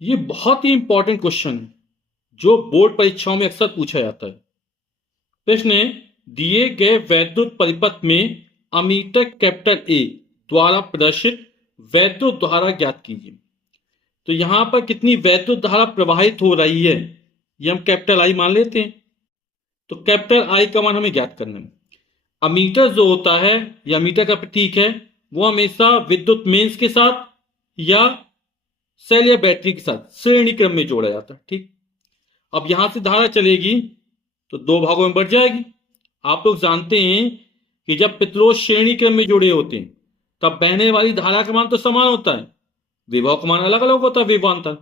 ये बहुत ही important question है जो बोर्ड परीक्षाओं में अक्सर पूछा जाता है। प्रश्न है, दिए गए वैद्युत परिपथ में अमीटर कैपिटल ए द्वारा प्रदर्शित वैद्युत धारा ज्ञात कीजिए। तो यहां पर कितनी वैद्युत धारा प्रवाहित हो रही है ये हम कैपिटल आई मान लेते हैं। तो कैपिटल आई का मान हमें ज्ञात करना है। अमीटर जो होता है या अमीटर का प्रतीक है वो हमेशा विद्युत मेंस के साथ या सेल या बैटरी के साथ श्रेणी क्रम में जोड़ा जाता है। ठीक, अब यहां से धारा चलेगी तो दो भागों में बढ़ जाएगी। आप लोग जानते हैं कि जब प्रतिरोध श्रेणी क्रम में जुड़े होते हैं तब बहने वाली धारा का मान तो समान होता है, विभव का मान अलग अलग होता है, विभवांतर।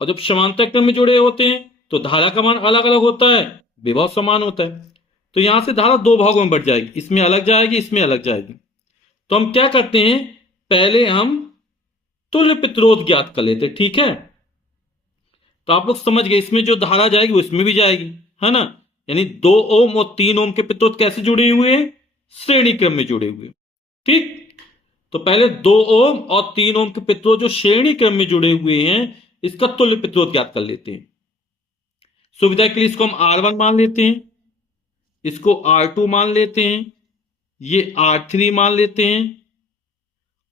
और जब समांतर क्रम में जुड़े होते हैं तो धारा का मान अलग अलग होता है, विभव समान होता है। तो यहां से धारा दो भागों में बढ़ जाएगी, इसमें अलग जाएगी, इसमें अलग जाएगी। तो हम क्या करते हैं, पहले हम तुल्य प्रतिरोध ज्ञात कर लेते हैं। ठीक है, तो आप लोग समझ गए, इसमें जो धारा जाएगी वो इसमें भी जाएगी, है ना। यानी 2 ओम और 3 ओम के प्रतिरोध कैसे जुड़े हुए हैं, श्रेणी क्रम में जुड़े हुए। ठीक, तो पहले 2 ओम और 3 ओम के प्रतिरोध जो श्रेणी क्रम में जुड़े हुए हैं इसका तुल्य प्रतिरोध ज्ञात कर लेते हैं। सुविधा के लिए इसको हम R1 मान लेते हैं, इसको R2 मान लेते हैं, ये R3 मान लेते हैं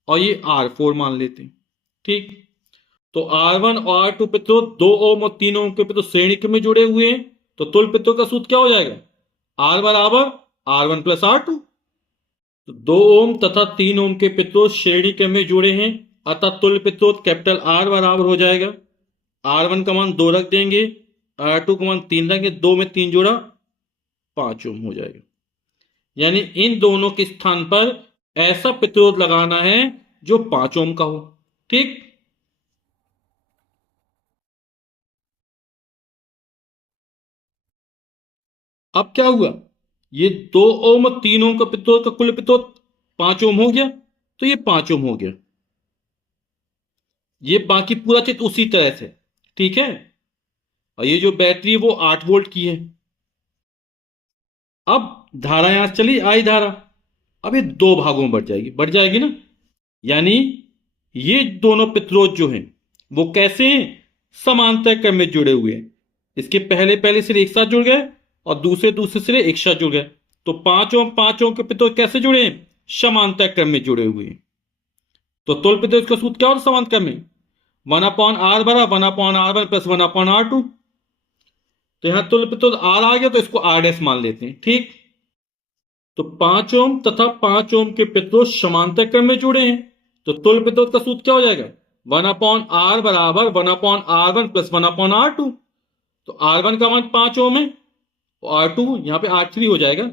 और ये R4 मान लेते हैं। ठीक, तो R1 और R2 प्रतिरोध 2 ओम और 3 ओम के प्रतिरोध श्रेणी क्रम में जुड़े हुए हैं। तो तुल्य प्रतिरोध का सूत्र क्या हो जाएगा, R बराबर R1 प्लस R2। तो 2 ओम तथा 3 ओम के प्रतिरोध श्रेणी क्रम में जुड़े हैं, अतः तुल्य प्रतिरोध कैपिटल R बराबर हो जाएगा, R1 का मान 2 रख देंगे, R2 का मान 3 रखेंगे, 2 में 3 जोड़ा 5 ओम हो जाएगा। यानी इन दोनों के स्थान पर ऐसा प्रतिरोध लगाना है जो 5 ओम का हो। ठीक, अब क्या हुआ, ये 2 ओम और 3 ओम का प्रतिरोध का कुल प्रतिरोध 5 ओम हो गया, तो ये 5 ओम हो गया। ये बाकी पूरा चित्र उसी तरह से। ठीक है, और ये जो बैटरी है वो 8 वोल्ट की है। अब धारा यहां से चली आई धारा, अब ये दो भागों में बढ़ जाएगी ना। यानी ये दोनों प्रतिरोध जो हैं वो कैसे हैं, समांतर क्रम में जुड़े हुए हैं। इसके पहले पहले सिरे एक साथ जुड़ गए और दूसरे दूसरे सिरे एक साथ जुड़ गए। तो 5 ओम के प्रतिरोध कैसे जुड़े हैं, समांतर क्रम में जुड़े हुए हैं। तो तुल्य प्रतिरोध का सूत्र क्या होता है समांतर क्रम में, 1/r बराबर 1/r1 प्लस 1/r2। तो यहां तुल्य प्रतिरोध R आ गया तो इसको R डैश मान लेते हैं। ठीक, तो 5 ओम तथा 5 ओम के प्रतिरोध समांतर क्रम में जुड़े हैं, तो तुल्य प्रतिरोध का सूत्र क्या हो जाएगा, 1/r बराबर 1/r1 प्लस 1/r2। तो R1 का मान 5 ओम है और R2 यहां पे R3 हो जाएगा,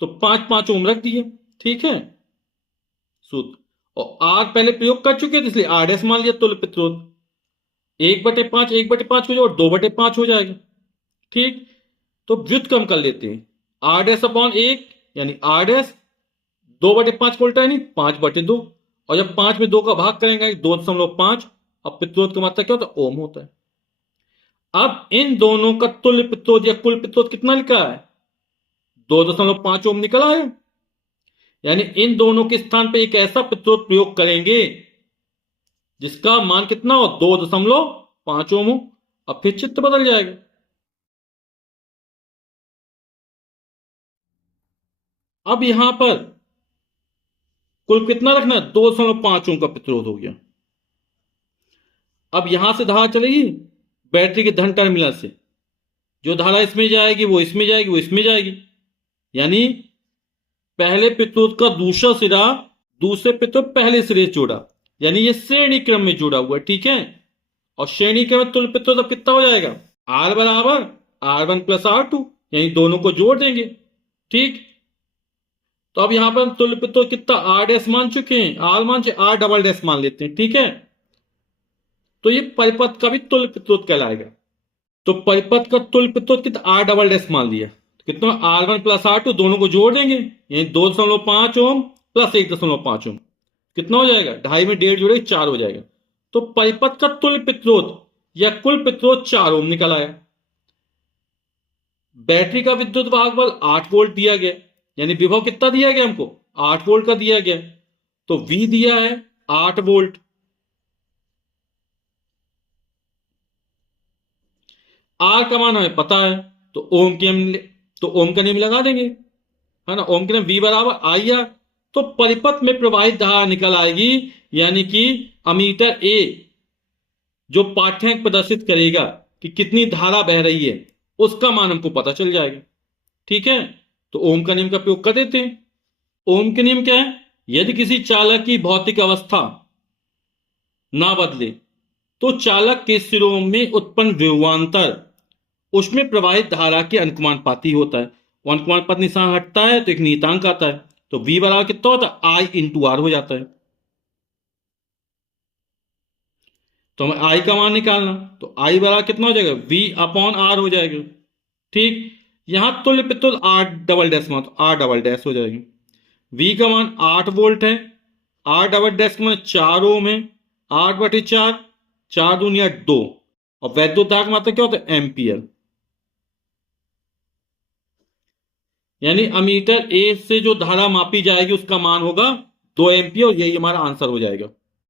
तो 5 ओम रख दिए। ठीक है, सूत्र, और R पहले प्रयोग कर चुके थे इसलिए R डैश मान लिया। तुल्य प्रतिरोध 1/5 1/5 हो जाएगा और 2/5 हो जाएगा। ठीक, तो व्युत्क्रम कर लेते हैं, R डैश अपॉन 1 यानी R डैश, 2/5 को उल्टा है नहीं 5/2, और जब 5 में 2 का भाग करेंगे 2.5। अब प्रतिरोध का मात्रा क्या होता है, ओम होता है। अब इन दोनों का तुल्य प्रतिरोध या कुल प्रतिरोध कितना लिखा है, 2.5 ओम निकला है। यानी इन दोनों के स्थान पर एक ऐसा प्रतिरोध प्रयोग करेंगे जिसका मान कितना हो, 2.5 ओम हो। अब फिर चित्र बदल जाएगा। अब यहां पर कुल कितना रखना है, 2.5 ओम का प्रतिरोध हो गया। अब यहां से धारा चलेगी बैटरी के धन टर्मिनल से, जो धारा इसमें जाएगी वो इसमें जाएगी, वो इसमें जाएगी। यानी पहले प्रतिरोध का दूसरा सिरा दूसरे प्रतिरोध पहले सिरे से जोड़ा, यानी ये श्रेणी क्रम में जुड़ा हुआ है। ठीक है, और श्रेणी क्रम में तुल्य प्रतिरोध अब कितना हो जाएगा, R बराबर R1 प्लस R2, यानी दोनों को जोड़ देंगे। ठीक, तो अब यहां पर हम तुल्य प्रतिरोध कितना R डैश मान चुके हैं, R मान चुके, R डबल डैश मान लेते हैं। ठीक है, तो ये परिपथ का भी तुल्य प्रतिरोध कहलाएगा। तो परिपथ का तुल्य प्रतिरोध कितना, R डबल डैश मान लिया, तो कितना R1 प्लस R2, दोनों को जोड़ देंगे, यानी 2.5 ओम प्लस 1.5 ओम, कितना हो जाएगा, 2.5 में 1.5 जोड़े 4 हो जाएगा। तो परिपथ का तुल्य प्रतिरोध या कुल प्रतिरोध 4 ओम निकल आया। बैटरी का विद्युत वाहक बल 8 वोल्ट दिया गया, यानी विभव कितना दिया गया हमको, 8 वोल्ट का दिया गया। तो V दिया है 8 वोल्ट, आर का मान हमें पता है, तो ओम का नियम लगा देंगे, है ना। ओम के नियम V बराबर आई आर। तो परिपथ में प्रवाहित धारा निकल आएगी, यानी कि अमीटर ए जो पाठ्यांक प्रदर्शित करेगा कि कितनी धारा बह रही है, उसका मान हमको पता चल जाएगा। ठीक है, तो ओम का नियम का प्रयोग कर देते हैं। ओम के नियम क्या है? यदि किसी चालक की भौतिक अवस्था ना बदले तो चालक के सिरों में उत्पन्न विभवांतर उसमें प्रवाहित धारा के अनुपाती होता है। वो अनुपात निशान हटता है तो एक नियतांक आता है, तो V बराबर कितना होता है? आई इंटू आर हो जाता है। तो हमें आई का मान निकालना, तो आई बराबर कितना हो जाएगा? V अपॉन आर हो जाएगा। ठीक, यहां तुल्य पितुल आर डबल डैश में, तो आर डबल डैश हो जाएगी। V का मान 8 वोल्ट है, आर डबल डैश का मान 4 ओम है, 8/4, 4 दूनी 2, और वैद्युत धारा का मात्रा क्या होता है? एम्पियर। यानी अमीटर ए से जो धारा मापी जाएगी उसका मान होगा 2 एम्पियर, यही हमारा आंसर हो जाएगा।